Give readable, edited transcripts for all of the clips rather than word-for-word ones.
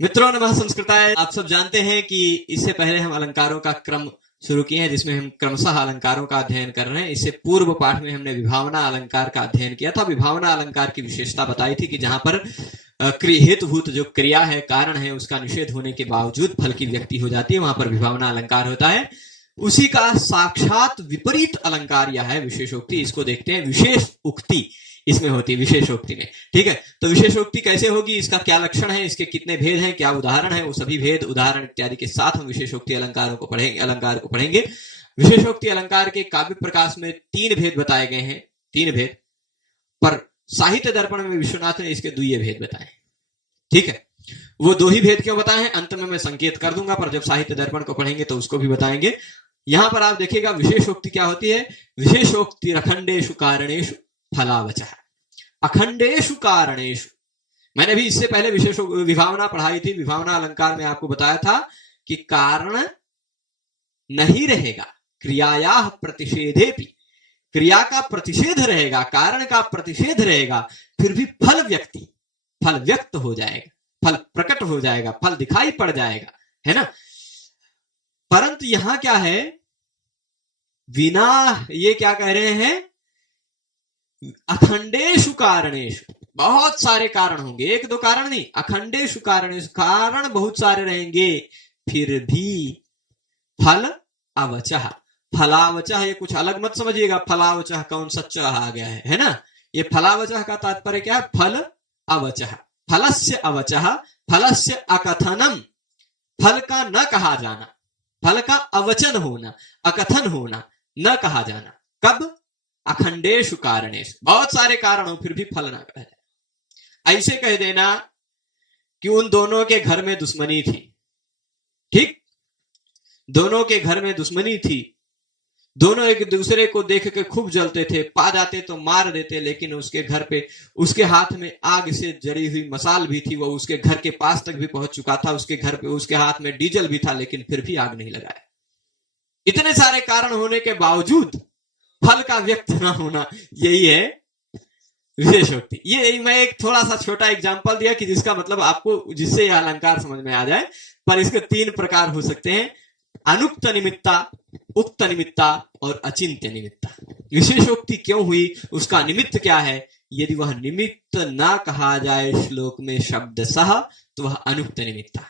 मित्रों नमः संस्कृताय। आप सब जानते हैं कि इससे पहले हम अलंकारों का क्रम शुरू किए हैं, जिसमें हम क्रमशः अलंकारों का अध्ययन कर रहे हैं। इससे पूर्व पाठ में हमने विभावना अलंकार का अध्ययन किया था। विभावना अलंकार की विशेषता बताई थी कि जहां पर हेतुभूत जो क्रिया है, कारण है, उसका निषेध होने के बावजूद फल की व्यक्ति हो जाती है, वहां पर विभावना अलंकार होता है। उसी का साक्षात विपरीत अलंकार यह है विशेषोक्ति। इसको देखते हैं। विशेष उक्ति इसमें होती है, विशेषोक्ति में। ठीक है, तो विशेषोक्ति कैसे होगी, इसका क्या लक्षण है, इसके कितने भेद हैं, क्या उदाहरण है, वो सभी भेद उदाहरण इत्यादि के साथ हम विशेषोक्ति अलंकार को पढ़ेंगे। विशेषोक्ति अलंकार के काव्य प्रकाश में 3 भेद बताए गए हैं, 3 भेद, पर साहित्य दर्पण में विश्वनाथ ने इसके 2 भेद बताए। ठीक है, वो 2 ही भेद क्यों बताए हैं अंत में मैं संकेत कर दूंगा, पर जब साहित्य दर्पण को पढ़ेंगे तो उसको भी बताएंगे। यहां पर आप देखिएगा विशेषोक्ति क्या होती है। विशेषोक्ति अखंडेषु कारणेषु फलावचः। अखंडेषु कारणेषु, मैंने भी इससे पहले विभावना पढ़ाई थी। विभावना अलंकार में आपको बताया था कि कारण नहीं रहेगा, क्रियायाः प्रतिषेधेपि, क्रिया का प्रतिषेध रहेगा, कारण का प्रतिषेध रहेगा, फिर भी फल व्यक्त हो जाएगा, फल प्रकट हो जाएगा, फल दिखाई पड़ जाएगा, है ना। परंतु यहां क्या है, बिना ये क्या कह रहे हैं, अखंडेषु कारणेषु, बहुत सारे कारण होंगे, 1-2 कारण नहीं, अखंडेषु कारणेषु, कारण बहुत सारे रहेंगे, फिर भी फल अवचः। फलावचः ये कुछ अलग मत समझिएगा। फलावचः कौन सा च आ गया है ना। ये फलावचः का तात्पर्य क्या है, फल अवचः, फलस्य अवचः, फलस्य अकथनम, फल का न कहा जाना, फल का अवचन होना, अकथन होना, न कहा जाना। कब? अखंडेषु कारणेषु, बहुत सारे कारण हो फिर भी फल ना कहा जाए। ऐसे कह देना कि उन दोनों के घर में दुश्मनी थी। ठीक, दोनों के घर में दुश्मनी थी, दोनों एक दूसरे को देख के खूब जलते थे, पा जाते तो मार देते, लेकिन उसके घर पे, उसके हाथ में आग से जड़ी हुई मसाल भी थी, वो उसके घर के पास तक भी पहुंच चुका था, उसके घर पे उसके हाथ में डीजल भी था, लेकिन फिर भी आग नहीं लगाया। इतने सारे कारण होने के बावजूद फल का व्यक्त ना होना, यही है विशेषोक्ति। ये मैं एक थोड़ा सा छोटा एग्जांपल दिया कि जिसका मतलब आपको, जिससे यह अलंकार समझ में आ जाए। पर इसके 3 प्रकार हो सकते हैं, अनुक्त निमित्ता, उक्त निमित्ता और अचिंत्य निमित्ता। विशेषोक्ति क्यों हुई, उसका निमित्त क्या है। यदि वह निमित्त ना कहा जाए श्लोक में शब्द सह, तो वह अनुक्त निमित्ता।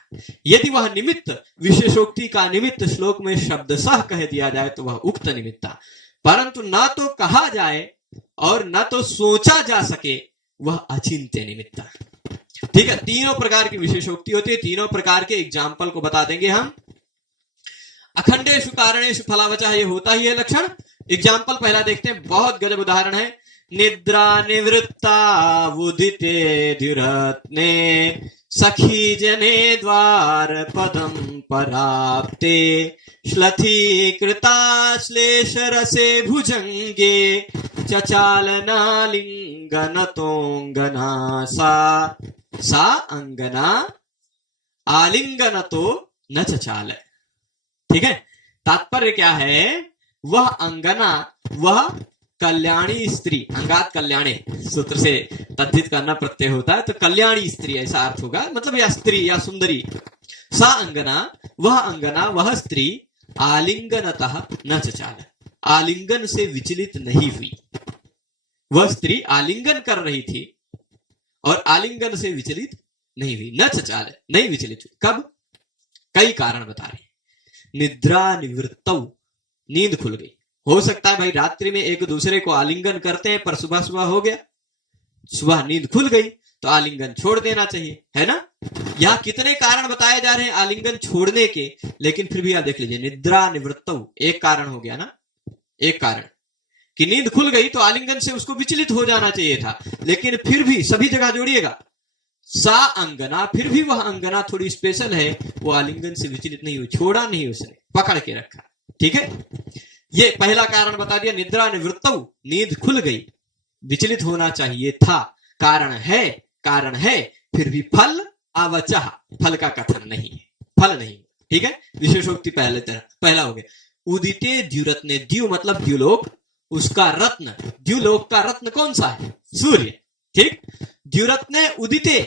यदि वह निमित्त, विशेषोक्ति का निमित्त श्लोक में शब्द सह कह दिया जाए तो वह उक्त निमित्ता। परंतु ना तो कहा जाए और ना तो सोचा जा सके, वह अचिंत्य निमित्ता। ठीक है, 3 प्रकार की विशेषोक्ति होती है। 3 प्रकार के एग्जाम्पल को बता देंगे हम। अखंडेषु कारणेषु फलावचः, ये होता ही है लक्षण। एग्जाम्पल पहला देखते हैं, बहुत गजब उदाहरण है। निद्रा निवृत्ता उदिते द्युरत्ने, सखी जने द्वार पदम पराप्ते, श्लथी कृता श्लेष रसे भुजंगे, चचालनालिंगन तोंगना सा अंगना आलिंगन तो न चचाल। ठीक है, तात्पर्य क्या है, वह अंगना, वह कल्याणी स्त्री, अंगात कल्याणे सूत्र से तद्धित करना प्रत्यय होता है, तो कल्याणी स्त्री ऐसा अर्थ होगा, मतलब या स्त्री या सुंदरी। सा अंगना, वह अंगना, वह स्त्री, आलिंगनतः न चचाल, आलिंगन से विचलित नहीं हुई। वह स्त्री आलिंगन कर रही थी और आलिंगन से विचलित नहीं हुई। न चचाल, नहीं विचलित हुई। कब? कई कारण बता रहे। निद्रा निवृत्तौ, नींद खुल गई। हो सकता है भाई रात्रि में एक दूसरे को आलिंगन करते हैं, पर सुबह सुबह हो गया, सुबह नींद खुल गई तो आलिंगन छोड़ देना चाहिए, है ना। यहां कितने कारण बताए जा रहे हैं आलिंगन छोड़ने के, लेकिन फिर भी आप देख लीजिए, निद्रा निवृत्तौ एक कारण हो गया ना, एक कारण कि नींद खुल गई तो आलिंगन से उसको विचलित हो जाना चाहिए था, लेकिन फिर भी सभी जगह जोड़िएगा, सा अंगना, फिर भी वह अंगना थोड़ी स्पेशल है, वो आलिंगन से विचलित नहीं हुई, छोड़ा नहीं, उसने पकड़ के रखा। ठीक है, ये पहला कारण बता दिया। निद्रा निवृत्तौ, नींद खुल गई, विचलित होना चाहिए था, कारण है, फिर भी फल अवचः, फल का कथन नहीं है, फल नहीं। ठीक है, विशेषोक्ति पहला हो गया। उदिते द्युरत्ने, द्यु मतलब द्युलोक, उसका रत्न, द्युलोक का रत्न कौन सा है, सूर्य। ठीक, द्युरत्ने उदिते,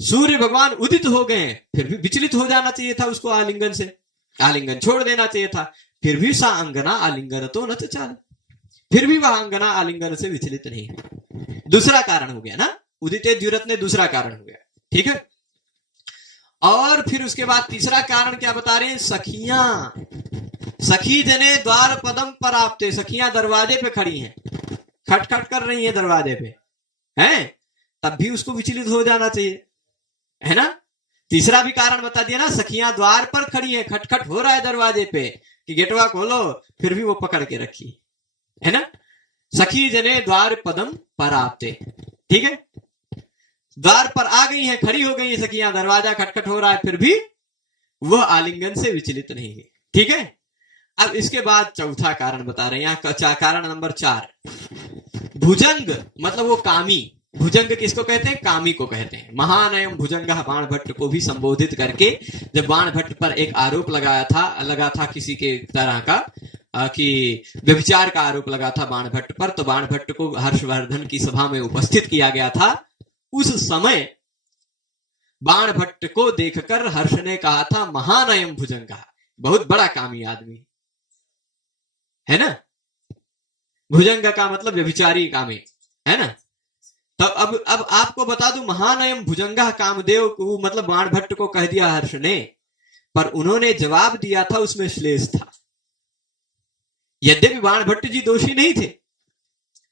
सूर्य भगवान उदित हो गए, फिर भी विचलित हो जाना चाहिए था उसको आलिंगन से, आलिंगन छोड़ देना चाहिए था। फिर भी सा अंगना आलिंगन तो न चाल, फिर भी वह अंगना आलिंगन से विचलित नहीं है। दूसरा कारण हो गया ना, उदिते द्युरत ने दूसरा कारण हो गया, ठीक है। और फिर उसके बाद तीसरा कारण क्या बता रहे हैं, सखियां, सखी जने द्वार पदम पर आपते, सखियां दरवाजे पे खड़ी हैं, खटखट कर रही हैं दरवाजे पे, हैं, तब भी उसको विचलित हो जाना चाहिए, है ना। तीसरा भी कारण बता दिया ना, सखियां द्वार पर खड़ी हैं, खटखट हो रहा है दरवाजे पे कि गेटवा खोलो, फिर भी वो पकड़ के रखी, है ना। सखी जने द्वार पदम पर आपते, ठीक है, द्वार पर आ गई हैं, खड़ी हो गई हैं सखियां, दरवाजा खटखट हो रहा है, फिर भी वह आलिंगन से विचलित नहीं है, ठीक है। अब इसके बाद चौथा कारण बता रहे हैं यहाँ, कारण नंबर 4, भुजंग मतलब वो कामी। भुजंग किसको कहते हैं, कामी को कहते हैं। महानयम भुजंग बाण भट्ट को भी संबोधित करके, जब बाण भट्ट पर एक आरोप लगा था किसी के तरह का कि व्यभिचार का आरोप लगा था बाण भट्ट पर, तो बाण भट्ट को हर्षवर्धन की सभा में उपस्थित किया गया था। उस समय बाण भट्ट को देखकर हर्ष ने कहा था महानयम भुजंगा, बहुत बड़ा कामी आदमी है ना। भुजंग का मतलब व्यभिचारी कामी, है ना। तब अब आपको बता दूं, महानयम भुजंगा कामदेव को मतलब बाण भट्ट को कह दिया हर्ष ने, पर उन्होंने जवाब दिया था उसमें श्लेष था। यद्यपि बाण भट्ट जी दोषी नहीं थे,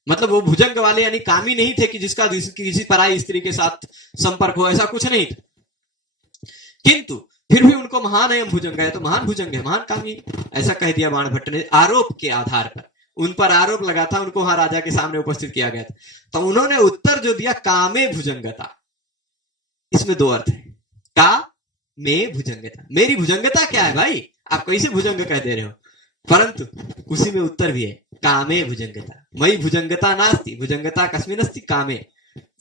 मतलब वो भुजंग वाले यानी कामी नहीं थे कि जिसका किसी पराई स्त्री के साथ संपर्क हो, ऐसा कुछ नहीं था, किंतु फिर भी उनको महानयम भुजंग है तो महान भुजंग है, महान कामी, ऐसा कह दिया बाण भट्ट ने। आरोप के आधार पर उन पर आरोप लगा था, उनको वहां राजा के सामने उपस्थित किया गया था, तो उन्होंने उत्तर जो दिया कामे भुजंगता। इसमें दो अर्थ है, का में भुजंगता, मेरी भुजंगता क्या है भाई, आप कैसे भुजंग कह दे रहे हो, परंतु उसी में उत्तर भी है कामे भुजंगता, मई भुजंगता नास्ति, भुजंगता कस्मिन अस्ति कामे,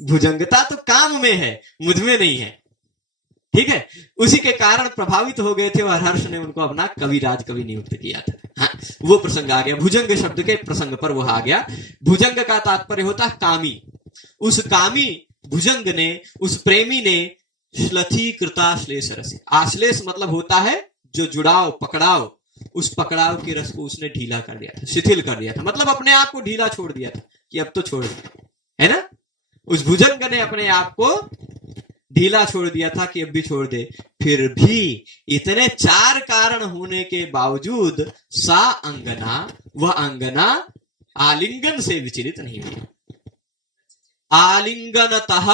भुजंगता तो काम में है, मुझ में नहीं है, ठीक है। उसी के कारण प्रभावित हो गए थे और हर्ष ने उनको अपना कविराज कवि नियुक्त किया था। हाँ, वो प्रसंग आ गया, भुजंग शब्द के प्रसंग पर वो आ गया। भुजंग का तात्पर्य होता है कामी। उस कामी भुजंग ने, उस प्रेमी ने श्लथी कृता श्लेष रस, आश्लेष मतलब होता है जो जुड़ाव पकड़ाव, उस पकड़ाव के रस को उसने ढीला कर दिया था, शिथिल कर दिया था, मतलब अपने आप को ढीला छोड़ दिया था कि अब तो छोड़ दिया, है ना। उस भुजंग ने अपने आप को ढीला छोड़ दिया था कि अब भी छोड़ दे। फिर भी इतने 4 कारण होने के बावजूद सा अंगना, वह अंगना आलिंगन से विचलित नहीं हुई। आलिंगनतः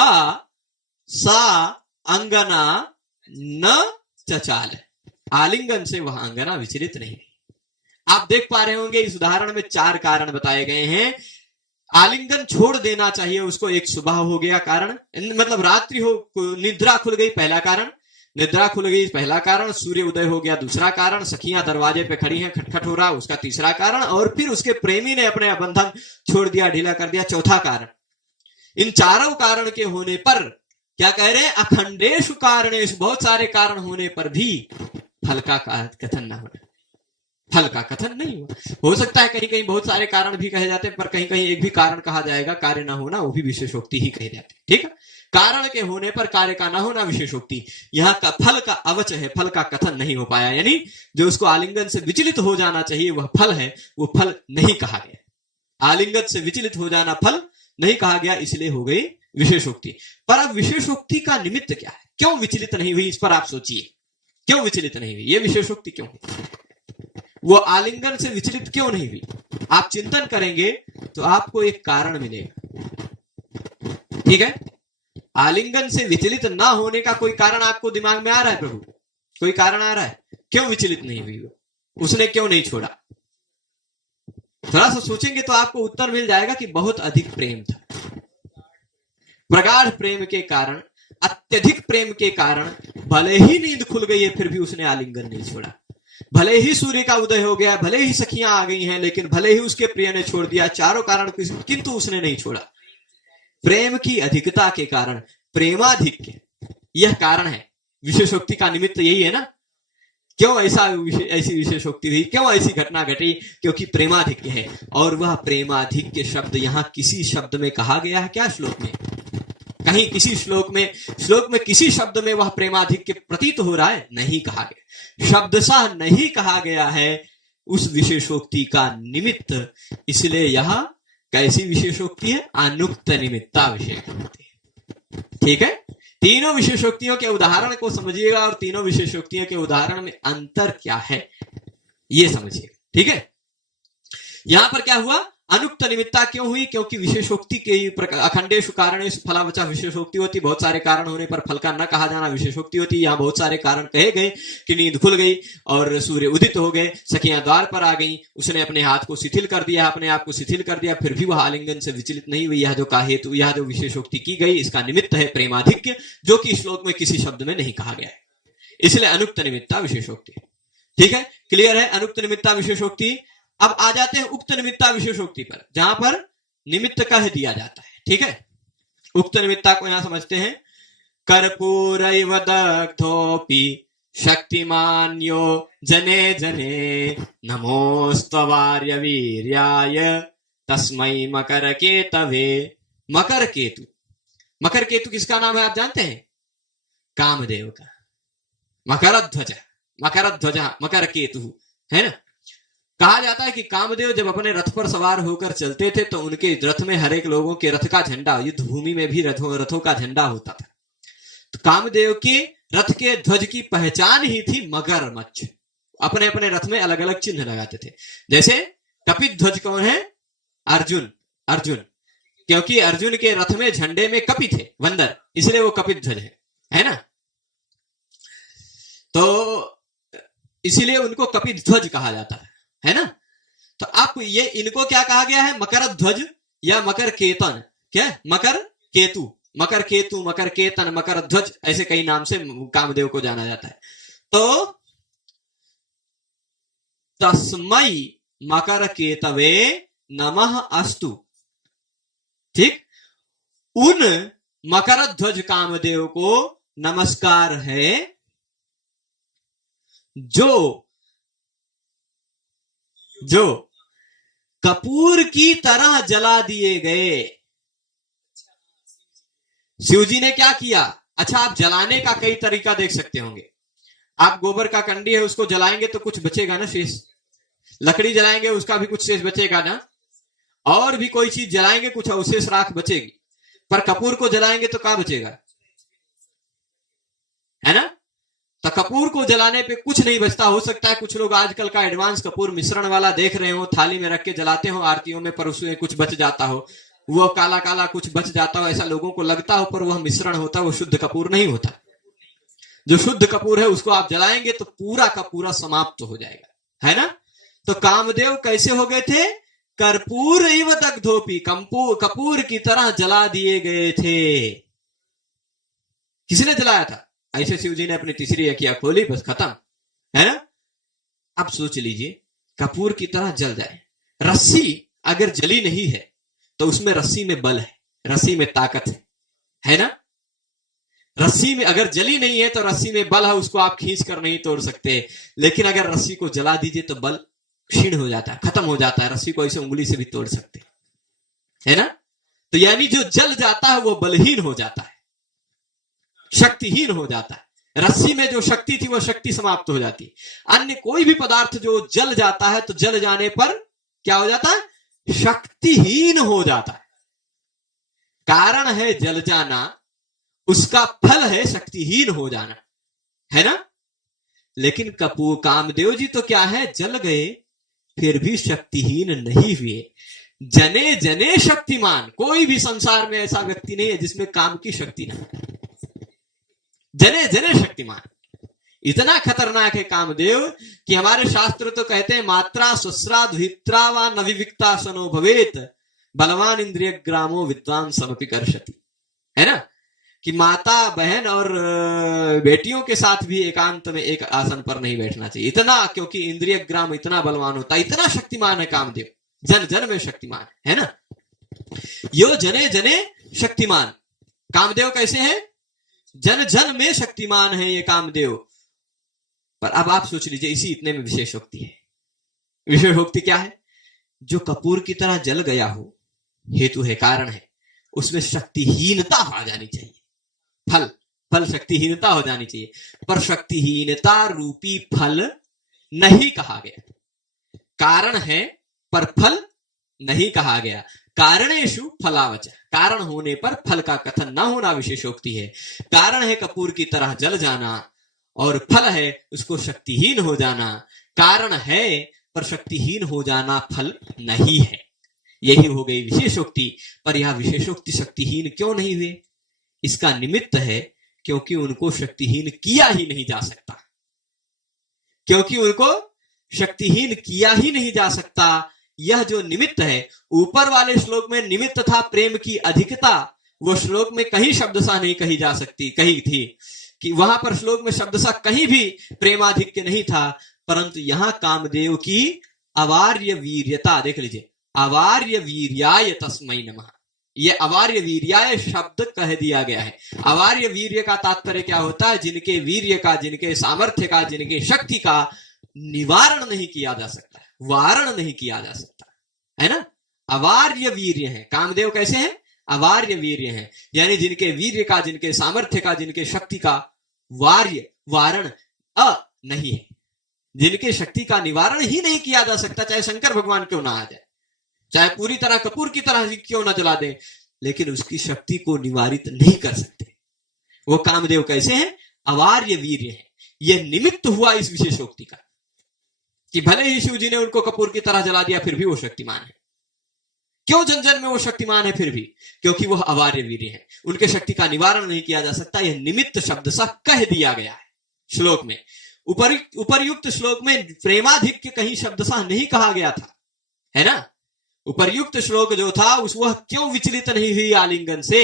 सा अंगना न चचाल, आलिंगन से वह अंगना विचलित नहीं हुई। आप देख पा रहे होंगे इस उदाहरण में 4 कारण बताए गए हैं। आलिंगन छोड़ देना चाहिए उसको, एक सुबह हो गया कारण, मतलब रात्रि हो, निद्रा खुल गई पहला कारण, निद्रा खुल गई पहला कारण, सूर्य उदय हो गया दूसरा कारण, सखियां दरवाजे पे खड़ी हैं खटखट हो रहा उसका तीसरा कारण, और फिर उसके प्रेमी ने अपने बंधन छोड़ दिया, ढीला कर दिया, चौथा कारण। इन चारों कारण के होने पर क्या कह रहे हैं, अखंडेषु कारणेषु, बहुत सारे कारण होने पर भी फल का कथन न होना, फल का कथन नहीं हुआ। हो सकता है कहीं कहीं बहुत सारे कारण भी कहे जाते हैं, पर कहीं कहीं एक भी कारण कहा जाएगा, कार्य ना होना, वो भी विशेषोक्ति ही कहे जाते हैं, ठीक है। कारण के होने पर कार्य का ना होना विशेषोक्ति, यहाँ का फल का अवच है, फल का कथन नहीं हो पाया, यानी जो उसको आलिंगन से विचलित हो जाना चाहिए वह फल है, वो फल नहीं कहा गया। आलिंगन से विचलित हो जाना फल नहीं कहा गया, इसलिए हो गई विशेषोक्ति। पर अब विशेषोक्ति का निमित्त क्या है, क्यों विचलित नहीं हुई, इस पर आप सोचिए, क्यों विचलित नहीं हुई, ये विशेषोक्ति क्यों हुई, वो आलिंगन से विचलित क्यों नहीं हुई। आप चिंतन करेंगे तो आपको एक कारण मिलेगा, ठीक है। आलिंगन से विचलित ना होने का कोई कारण आपको दिमाग में आ रहा है, प्रभु कोई कारण आ रहा है, क्यों विचलित नहीं हुई, उसने क्यों नहीं छोड़ा। थोड़ा सा सोचेंगे तो आपको उत्तर मिल जाएगा कि बहुत अधिक प्रेम था, प्रगाढ़ प्रेम के कारण, अत्यधिक प्रेम के कारण, भले ही नींद खुल गई है फिर भी उसने आलिंगन नहीं छोड़ा, भले ही सूर्य का उदय हो गया, भले ही सखियां आ गई हैं, लेकिन भले ही उसके प्रिय ने छोड़ दिया, चारों कारण किंतु उसने नहीं छोड़ा। प्रेम की अधिकता के कारण, प्रेमाधिक्य, यह कारण है। विशेषोक्ति का निमित्त यही है ना, क्यों ऐसी विशेषोक्ति हुई, क्यों ऐसी घटना घटी, क्योंकि प्रेमाधिक्य है। और वह प्रेमाधिक्य शब्द यहाँ किसी शब्द में कहा गया है क्या, श्लोक में कहीं किसी श्लोक में किसी शब्द में वह प्रेमाधिक्य प्रतीत हो रहा है? नहीं कहा गया, शब्दशः नहीं कहा गया है उस विशेषोक्ति का निमित्त। इसलिए यह कैसी विशेषोक्ति है? अनुक्त निमित्ता विशेषोक्ति। ठीक है, तीनों विशेषोक्तियों के उदाहरण को समझिएगा और तीनों विशेषोक्तियों के उदाहरण में अंतर क्या है ये समझिएगा। ठीक है, यहां पर क्या हुआ? अनुक्त निमित्ता क्यों हुई? क्योंकि विशेषोक्ति के अखंडेषु कारणेषु फलावचा विशेषोक्ति होती, बहुत सारे कारण होने पर फल का न कहा जाना विशेषोक्ति होती। यहाँ बहुत सारे कारण कहे गए कि नींद खुल गई और सूर्य उदित हो गए, सखियां द्वार पर आ गई, उसने अपने हाथ को शिथिल कर दिया, अपने आप को शिथिल कर दिया, फिर भी वह आलिंगन से विचलित नहीं हुई। यह जो का हेतु, यह जो विशेषोक्ति की गई, इसका निमित्त है प्रेमाधिक्य, जो कि श्लोक में किसी शब्द में नहीं कहा गया है, इसलिए अनुक्त निमित्ता विशेषोक्ति। ठीक है, क्लियर है? अनुक्त निमित्ता विशेषोक्ति। अब आ जाते हैं उक्त निमित्ता विशेषोक्ति पर, जहां पर निमित्त कह दिया जाता है। ठीक है, उक्त निमित्ता को यहां समझते हैं। कर्पूरैव दग्धोऽपि शक्तिमान्यो जने जने नमोस्तवार्य वीर्याय तस्मै मकर केतवे। मकर केतु, मकर केतु किसका नाम है आप जानते हैं? कामदेव का। मकरध्वज, मकरध्वज मकर केतु है ना। कहा जाता है कि कामदेव जब अपने रथ पर सवार होकर चलते थे तो उनके रथ में हर एक लोगों के रथ का झंडा, युद्ध भूमि में भी रथों का झंडा होता था। तो कामदेव के रथ के ध्वज की पहचान ही थी मगरमच्छ। अपने अपने रथ में अलग अलग चिन्ह लगाते थे। जैसे कपित ध्वज कौन है? अर्जुन। अर्जुन, क्योंकि अर्जुन के रथ में झंडे में कपि थे, बंदर, इसलिए वो कपित ध्वज है ना। तो इसीलिए उनको कपित ध्वज कहा जाता है ना। तो आप ये इनको क्या कहा गया है? मकर ध्वज या मकर केतन। क्या? मकर केतु, मकर केतु, मकर केतन, मकर ध्वज, ऐसे कई नाम से कामदेव को जाना जाता है। तो तस्मै मकर केतवे नमः अस्तु। ठीक, उन मकर ध्वज कामदेव को नमस्कार है जो कपूर की तरह जला दिए गए। शिव जी ने क्या किया? अच्छा, आप जलाने का कई तरीका देख सकते होंगे। आप गोबर का कंडी है, उसको जलाएंगे तो कुछ बचेगा ना शेष, लकड़ी जलाएंगे उसका भी कुछ शेष बचेगा ना, और भी कोई चीज जलाएंगे कुछ अवशेष राख बचेगी। पर कपूर को जलाएंगे तो क्या बचेगा? है ना। तो कपूर को जलाने पे कुछ नहीं बचता। हो सकता है कुछ लोग आजकल का एडवांस कपूर मिश्रण वाला देख रहे हो, थाली में रख के जलाते हो आरतियों में, पर उसमें कुछ बच जाता हो, वो काला काला कुछ बच जाता हो, ऐसा लोगों को लगता हो, पर वह मिश्रण होता है, वो शुद्ध कपूर नहीं होता। जो शुद्ध कपूर है उसको आप जलाएंगे तो पूरा का पूरा समाप्त हो जाएगा, है ना। तो कामदेव कैसे हो गए थे? कर्पूर एव दग्धोपि, कपूर की तरह जला दिए गए थे। किसने जलाया था? ऐसे शिव जी ने अपनी तीसरी अखियां खोली, बस खत्म, है ना। अब सोच लीजिए, कपूर की तरह जल जाए। रस्सी अगर जली नहीं है तो उसमें रस्सी में बल है, रस्सी में ताकत है ना। रस्सी में अगर जली नहीं है तो रस्सी में बल है, उसको आप खींच कर नहीं तोड़ सकते। लेकिन अगर रस्सी को जला दीजिए तो बल क्षीण हो जाता है, खत्म हो जाता है। रस्सी को ऐसे उंगली से भी तोड़ सकते, है ना। तो यानी जो जल जाता है वो बलहीन हो जाता है, शक्तिहीन हो जाता है। रस्सी में जो शक्ति थी वो शक्ति समाप्त हो जाती। अन्य कोई भी पदार्थ जो जल जाता है तो जल जाने पर क्या हो जाता है? शक्तिहीन हो जाता है। कारण है जल जाना, उसका फल है शक्तिहीन हो जाना, है ना। लेकिन कपूर कामदेव जी तो क्या है? जल गए फिर भी शक्तिहीन नहीं हुए। जने जने शक्तिमान। कोई भी संसार में ऐसा व्यक्ति नहीं है जिसमें काम की शक्ति ना हो। जने जने शक्तिमान। इतना खतरनाक है कामदेव कि हमारे शास्त्र तो कहते हैं मात्रा स्वस्रा द्वित्रा व नविविक्ता सनो भवेत बलवान इंद्रिय ग्रामो विद्वान समपि कर्षति, है ना। कि माता बहन और बेटियों के साथ भी एकांत में एक आसन पर नहीं बैठना चाहिए। इतना, क्योंकि इंद्रिय ग्राम इतना बलवान होता है, इतना शक्तिमान है कामदेव, जन जन में शक्तिमान, है ना। यो जने जने शक्तिमान। कामदेव कैसे हैं? जन जन में शक्तिमान है ये कामदेव। पर अब आप सोच लीजिए, इसी इतने में विशेषोक्ति है। विशेषोक्ति क्या है? जो कपूर की तरह जल गया हो, हेतु है, कारण है, उसमें शक्तिहीनता आ जानी चाहिए। फल शक्तिहीनता हो जानी चाहिए, पर शक्तिहीनता रूपी फल नहीं कहा गया। कारण है पर फल नहीं कहा गया। कारणेषु फलावच, कारण होने पर फल का कथन न होना विशेषोक्ति है। कारण है कपूर की तरह जल जाना और फल है उसको शक्तिहीन हो जाना। कारण है पर शक्तिहीन हो जाना फल नहीं है, यही हो गई विशेषोक्ति। पर यह विशेषोक्ति शक्तिहीन क्यों नहीं हुए? इसका निमित्त है क्योंकि उनको शक्तिहीन किया ही नहीं जा सकता, क्योंकि उनको शक्तिहीन किया ही नहीं जा सकता। यह जो निमित्त है, ऊपर वाले श्लोक में निमित्त था प्रेम की अधिकता, वो श्लोक में कहीं शब्दशः नहीं कही जा सकती, कही थी कि वहां पर श्लोक में शब्दशः कहीं भी प्रेमाधिक्य नहीं था, परंतु यहां कामदेव की अवार्य वीर्यता देख लीजिए, अवार्य वीर्याय तस्मै नमः। ये अवार्य वीर्याय शब्द कह दिया गया है। अवार्य वीर्य का तात्पर्य क्या होता है? जिनके वीर्य का, जिनके सामर्थ्य का, जिनके शक्ति का निवारण नहीं किया जा सकता, वारण नहीं किया जा सकता, है ना। अवार्य वीर्य है कामदेव। कैसे हैं? अवार्य वीर्य है, यानी जिनके वीर्य का, जिनके सामर्थ्य का, जिनके शक्ति का वार्य वारण नहीं है, जिनके शक्ति का निवारण ही नहीं किया जा सकता, चाहे शंकर भगवान क्यों ना आ जाए, चाहे पूरी तरह कपूर की तरह क्यों ना जला दे, लेकिन उसकी शक्ति को निवारित नहीं कर सकते। वो कामदेव कैसे हैं? अवार्य वीर्य है। यह निमित्त हुआ इस विशेषोक्ति का कि भले ही शिव जी ने उनको कपूर की तरह जला दिया, फिर भी वो शक्तिमान है। क्यों जन जन में वो शक्तिमान है? फिर भी क्योंकि वह अवार्य वीर्य है, उनके शक्ति का निवारण नहीं किया जा सकता। यह निमित्त शब्द सा कह दिया गया है श्लोक में। उपर्युक्त श्लोक में प्रेमाधिक्य कहीं शब्द सा नहीं कहा गया था, है ना। उपर्युक्त श्लोक जो था वह क्यों विचलित नहीं हुई आलिंगन से?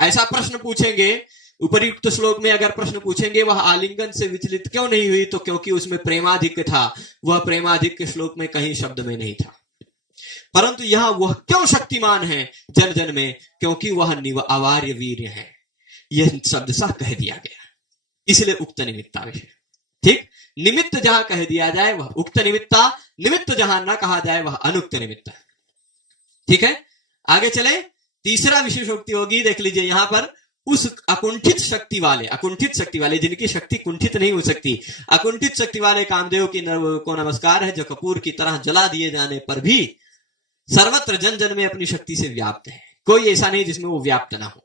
ऐसा प्रश्न पूछेंगे, उपर्युक्त श्लोक में अगर प्रश्न पूछेंगे वह आलिंगन से विचलित क्यों नहीं हुई, तो क्योंकि उसमें प्रेमाधिक्य था। वह प्रेमाधिक्य श्लोक में कहीं शब्द में नहीं था। परंतु यहां वह क्यों शक्तिमान है जन जन में? क्योंकि वह अवार्य वीर्य है, यह शब्द सा कह दिया गया, इसलिए उक्त निमित्ता विषय। ठीक, निमित्त जहां कह दिया जाए वह उक्त निमित्ता, निमित्त जहां ना कहा जाए वह अनुक्त निमित्ता। ठीक है, आगे चले। तीसरा विशेषोक्ति होगी, देख लीजिए यहां पर, उस अकुंठित शक्ति वाले जिनकी शक्ति कुंठित नहीं हो सकती, अकुंठित शक्ति वाले कामदेव को नमस्कार है, जो कपूर की तरह जला दिए जाने पर भी सर्वत्र जन जन में अपनी शक्ति से व्याप्त है। कोई ऐसा नहीं जिसमें वो व्याप्त ना हो।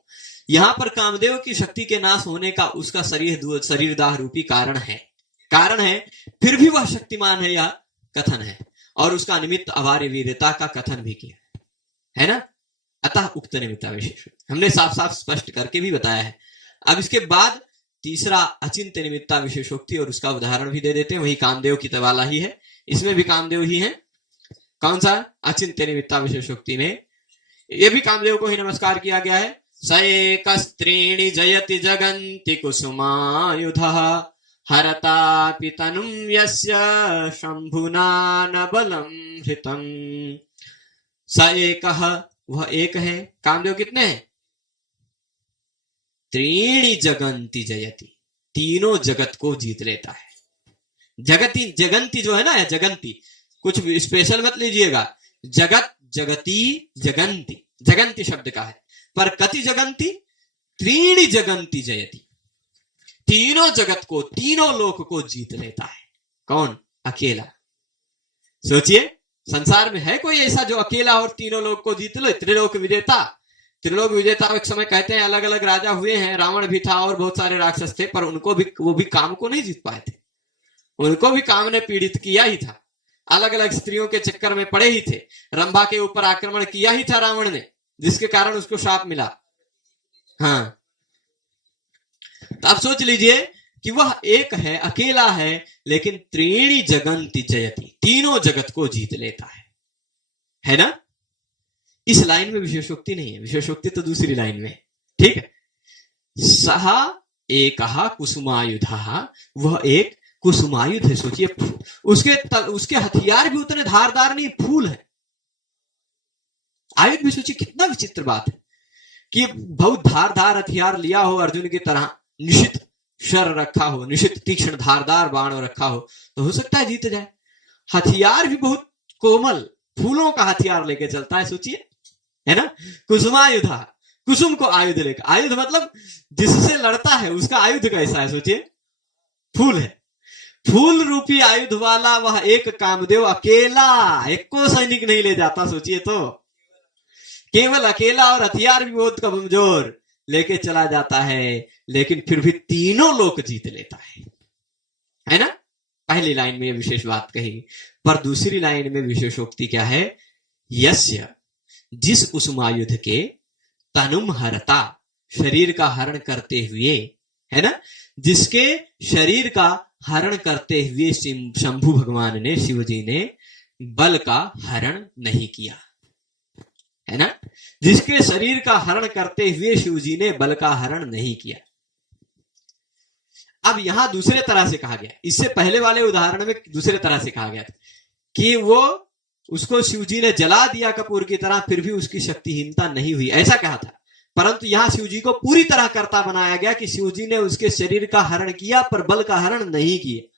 यहां पर कामदेव की शक्ति के नाश होने का उसका शरीरदाह रूपी कारण है, फिर भी वह शक्तिमान है, यह कथन है, और उसका निमित्त अवार्य वीर्यता का कथन भी किया है ना। अतः उक्त निमित्ता विशेष हमने साफ साफ स्पष्ट करके भी बताया है। अब इसके बाद तीसरा अचिंत्य निमित्ता विशेषोक्ति, और उसका उदाहरण भी दे देते हैं। वही कामदेव की वाला ही है, इसमें भी कामदेव ही है। कौन सा? अचिंत्य निमित्ता विशेषोक्ति में यह भी कामदेव को ही नमस्कार किया गया है। स एकस्त्रीणि जयति जगन्ति कुसुमायुधः हरतापि तनुं यस्य शंभुना न बलं हृतं। स एकः, वह एक है। कामदेव कितने हैं? त्रीणि जगन्ति जयति, तीनों जगत को जीत लेता है। जगंती जो है ना, जगंती कुछ स्पेशल मत लीजिएगा। जगत, जगती, जगंती शब्द का है, पर कति जगंती? त्रीणि जगंती जयति, तीनों जगत को, तीनों लोक को जीत लेता है। कौन? अकेला। सोचिए, संसार में है कोई ऐसा जो अकेला और तीनों लोग को जीत ले? त्रिलोक विजेता एक समय कहते हैं अलग अलग राजा हुए हैं, रावण भी था और बहुत सारे राक्षस थे, पर वो भी काम को नहीं जीत पाए थे। उनको भी काम ने पीड़ित किया ही था, अलग अलग स्त्रियों के चक्कर में पड़े ही थे। रंभा के ऊपर आक्रमण किया ही था रावण ने, जिसके कारण उसको शाप मिला। हाँ, तो आप सोच लीजिए कि वह एक है, अकेला है, लेकिन त्रीणि जगन्ति जयति, तीनों जगत को जीत लेता है ना। इस लाइन में विशेषोक्ति नहीं है, विशेषोक्ति तो दूसरी लाइन में। ठीक है, सह एकः कुसुमायुधः, वह एक कुसुमायुध है। सोचिए, उसके हथियार भी उतने धारदार नहीं, फूल है। आयुध भी सोचिए कितना विचित्र बात है कि बहुत धारदार हथियार लिया हो, अर्जुन की तरह निशित शर रखा हो, निशित तीक्ष्ण धारदार बाण रखा हो सकता है जीत जाए। हथियार भी बहुत कोमल, फूलों का हथियार लेके चलता है। सोचिए, है ना। कुसुमायुधा, कुसुम को आयुध लेकर, आयुध मतलब जिससे लड़ता है उसका आयुध कैसा है सोचिए, फूल है। फूल रूपी आयुध वाला वह एक कामदेव अकेला, एक को सैनिक नहीं ले जाता, सोचिए तो, केवल अकेला, और हथियार भी बहुत कमजोर लेके चला जाता है, लेकिन फिर भी तीनों लोक जीत लेता है ना। पहली लाइन में विशेष बात कही, पर दूसरी लाइन में विशेषोक्ति क्या है, यस्य, जिस कुसुमायुध के तनुम हरता, शरीर का हरण करते हुए, है ना, जिसके शरीर का हरण करते हुए शंभु भगवान ने, शिव जी ने बल का हरण नहीं किया, है ना, जिसके शरीर का हरण करते हुए शिव जी ने बल का हरण नहीं किया। अब यहां दूसरे तरह से कहा गया, इससे पहले वाले उदाहरण में दूसरे तरह से कहा गया कि वो उसको शिव जी ने जला दिया कपूर की तरह, फिर भी उसकी शक्तिहीनता नहीं हुई, ऐसा कहा था। परंतु यहां शिव जी को पूरी तरह कर्ता बनाया गया कि शिव जी ने उसके शरीर का हरण किया पर बल का हरण नहीं किए,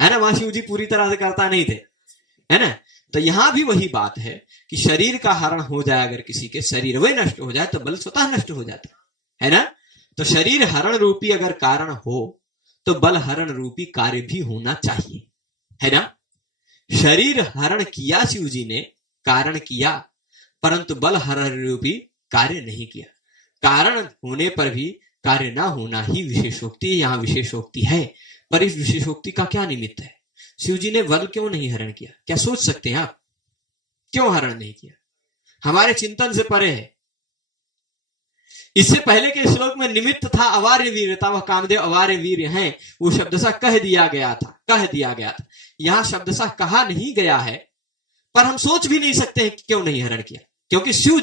है ना। वहां शिव जी पूरी तरह से कर्ता नहीं थे, है ना। तो यहां भी वही बात है कि शरीर का हरण हो जाए, अगर किसी के शरीर वही नष्ट हो जाए तो बल स्वतः नष्ट हो जाता है ना। तो शरीर हरण रूपी अगर कारण हो तो बल हरण रूपी कार्य भी होना चाहिए, है ना। शरीर हरण किया शिव जी ने, कारण किया, परंतु बल हरण रूपी कार्य नहीं किया। कारण होने पर भी कार्य ना होना ही विशेषोक्ति, यहां विशेषोक्ति है। पर इस विशेषोक्ति का क्या निमित्त है, शिव जी ने बल क्यों नहीं हरण किया, क्या सोच सकते हैं आप, क्यों हरण नहीं किया, हमारे चिंतन से परे है। इससे पहले के श्लोक में निमित्त था अवार्य वीरता, वह कामदेव अवार्य वीर हैं, वो शब्दशः कह दिया गया था। यहां शब्दशः कहा नहीं गया है, पर हम सोच भी नहीं सकते हैं कि क्यों नहीं हरण किया, क्योंकि शिव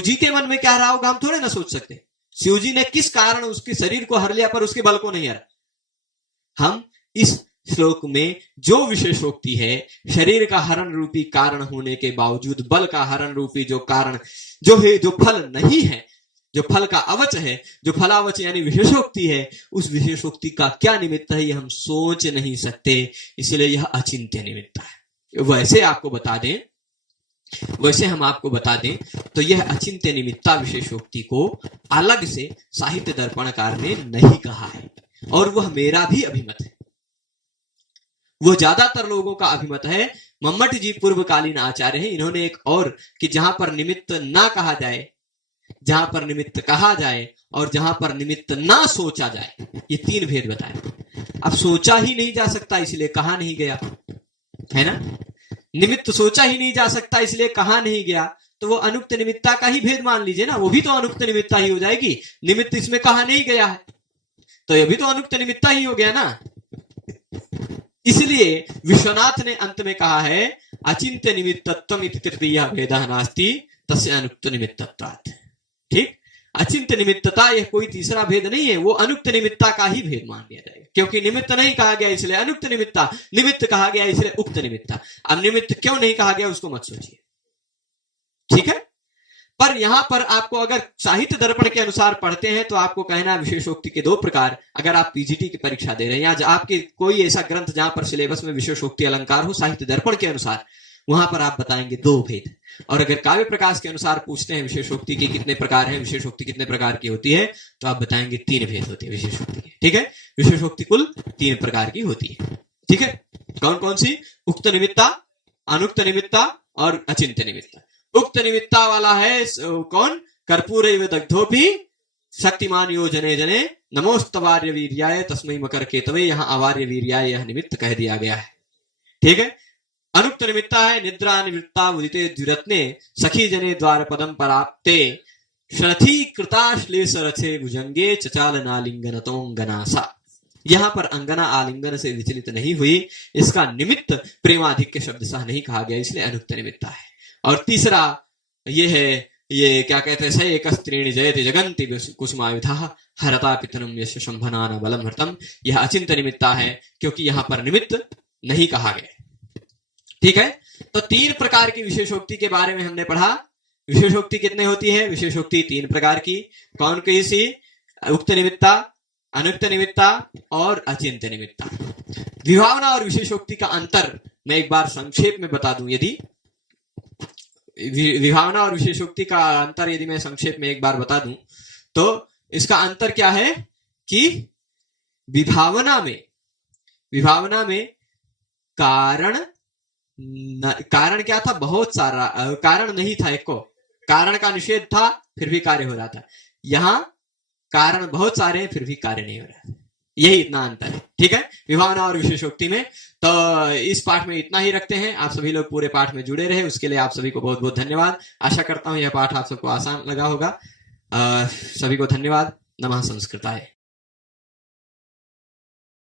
जी के मन में क्या रहा होगा हम थोड़े ना सोच सकते। शिव जी ने किस कारण उसके शरीर को हर लिया पर उसके बल को नहीं हरा। हम इस श्लोक में जो विशेषोक्ति है, शरीर का हरण रूपी कारण होने के बावजूद बल का हरण रूपी जो कारण जो है, जो फल नहीं है, जो फल का अवच है, जो फलावच यानी विशेषोक्ति है, उस विशेषोक्ति का क्या निमित्त है ये हम सोच नहीं सकते, इसलिए यह अचिंत्य निमित्त है। वैसे हम आपको बता दें तो यह अचिंत्य निमित्ता विशेषोक्ति को अलग से साहित्य दर्पणकार ने नहीं कहा है, और वह मेरा भी अभिमत है, वो ज्यादातर लोगों का अभिमत है। मम्मट जी पूर्वकालीन आचार्य हैं, इन्होंने एक और कि जहां पर निमित्त ना कहा जाए, जहां पर निमित्त कहा जाए और जहां पर निमित्त ना सोचा जाए, ये तीन भेद बताए। अब सोचा ही नहीं जा सकता इसलिए कहा नहीं गया, है ना। निमित्त सोचा ही नहीं जा सकता इसलिए कहा नहीं गया, तो वो अनुक्त निमित्ता का ही भेद मान लीजिए ना, वो भी तो अनुक्त निमित्ता ही हो जाएगी। निमित्त इसमें कहा नहीं गया है तो ये भी तो अनुक्त निमित्ता ही हो गया ना। इसलिए विश्वनाथ ने अंत में कहा है अचिंत्य निमित्तत्वम इति तृतीयः भेदः नास्ति तस्य अनुक्त निमित्तत्वात्। ठीक, अचिंत्य निमित्तता यह कोई तीसरा भेद नहीं है, वो अनुक्त निमित्ता का ही भेद मान लिया जाएगा, क्योंकि निमित्त नहीं कहा गया इसलिए अनुक्त निमित्ता, निमित्त कहा गया इसलिए उक्त निमित्ता। अब निमित्त क्यों नहीं कहा गया उसको मत सोचिए, ठीक है। पर यहां पर आपको अगर साहित्य दर्पण के अनुसार पढ़ते हैं तो आपको कहना विशेषोक्ति के दो प्रकार, अगर आप पीजीटी की परीक्षा दे रहे हैं या आपके कोई ऐसा ग्रंथ जहां पर सिलेबस में विशेषोक्ति अलंकार हो साहित्य दर्पण के अनुसार, वहां पर आप बताएंगे दो भेद। और अगर काव्य प्रकाश के अनुसार पूछते हैं विशेषोक्ति के कितने प्रकार हैं, विशेषोक्ति कितने प्रकार की होती है, तो आप बताएंगे तीन भेद होते हैं विशेषोक्ति के। ठीक है, विशेषोक्ति कुल तीन प्रकार की होती है। ठीक है, कौन कौन सी? उक्त निमित्ता, अनुक्त निमित्ता और अचिंत्य निमित्ता। उक्त निमित्ता वाला है कौन? कर्पूर दग्धोपि शक्तिमान यो जने जने नमोस्तवार्य वीर्याय तस्मै मकर केतवे, यहाँ अवार्य वीर्याय यह निमित्त कह दिया गया है। ठीक है, अनुक्त निमित्ता है निद्रा निवृत्ता उदिते द्विरत्ने सखी जने द्वार पदम पराप्ते शरथी कृताश्लेष रचे भुजंगे चचाल नालिंगन तोंगनासा। यहां पर अंगना आलिंगन से विचलित नहीं हुई, इसका निमित्त प्रेमाधिक्य शब्द सह नहीं कहा गया, इसलिए अनुक्त निमित्ता है। और तीसरा ये है, ये क्या कहते हैं, स एक स्त्रीणि जयति जगन्ति कुसुमायुधः हरता पितरम यश शंभना न बलम हरतम। यह अचिंत्य निमित्ता है क्योंकि यहां पर निमित्त नहीं कहा गया। ठीक है, तो तीन प्रकार की विशेषोक्ति के बारे में हमने पढ़ा। विशेषोक्ति कितने होती है? विशेषोक्ति तीन प्रकार की। कौन कौन सी? उक्त निमित्ता, अनुक्त निमित्ता और अचिंत्य निमित्ता। विभावना और विशेषोक्ति का अंतर मैं एक बार संक्षेप में बता दूं। यदि विभावना और विशेषोक्ति का अंतर यदि मैं संक्षेप में एक बार बता दूं तो इसका अंतर क्या है कि विभावना में कारण क्या था, बहुत सारा कारण नहीं था, एक को कारण का निषेध था फिर भी कार्य हो रहा था। यहां कारण बहुत सारे हैं फिर भी कार्य नहीं हो रहा है, यही इतना अंतर है। ठीक है, विभावना और विशेषोक्ति में। तो इस पाठ में इतना ही रखते हैं। आप सभी लोग पूरे पाठ में जुड़े रहे, उसके लिए आप सभी को बहुत बहुत धन्यवाद। आशा करता हूं यह पाठ आप सबको आसान लगा होगा। सभी को धन्यवाद। नमः संस्कृताय।